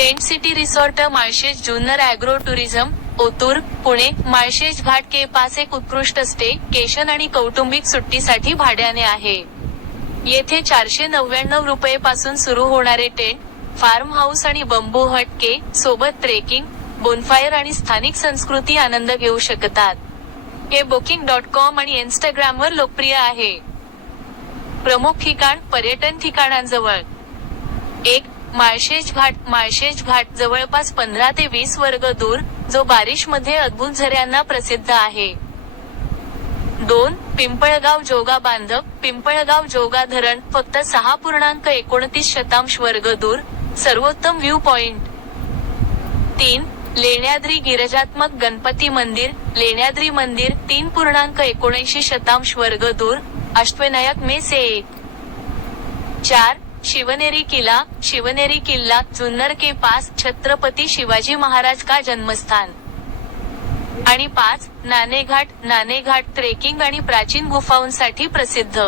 Tent city resort Malshej Junnar agro tourism, Otur, Pune. Malshej Ghat के पास एक उत्कृष्ट स्टे, केशन आणि कौटुंबिक सुट्टीसाठी भाड्याने आहे. येथे 499 रुपये पासून सुरू होणारे टेंट, फार्म हाऊस आणि बंबू हट के सोबत ट्रेकिंग, बोनफायर आणि स्थानिक संस्कृती आनंद घेऊ शकतात. हे booking.com आणि इन्स्टाग्रामवर लोकप्रिय आहे. प्रमुख ठिकाण पर्यटन ठिकाणांजवळ. 1. माळशेज घाट. माळशेज घाट जवळपास 15 ते 20 वर्ग दूर, जो बारिशमध्ये अद्भुत झऱ्यांना प्रसिद्ध आहे. 2. पिंपळगाव जोगा बांधव. पिंपळगाव जोगा धरण फक्त 6.29 वर्ग दूर, सर्वोत्तम व्ह्यू पॉइंट. 3. लेण्याद्री गिरिजात्मक गणपती मंदिर. लेण्याद्री मंदिर 3.79 वर्ग दूर, अष्टविनायक में से एक. 4. शिवनेरी किला. शिवनेरी किल्ला जुन्नर के पास, छत्रपती शिवाजी महाराज का जन्मस्थान. आणि 5. नाणेघाट. नाणेघाट ट्रेकिंग आणि प्राचीन गुफांसाठी प्रसिद्ध.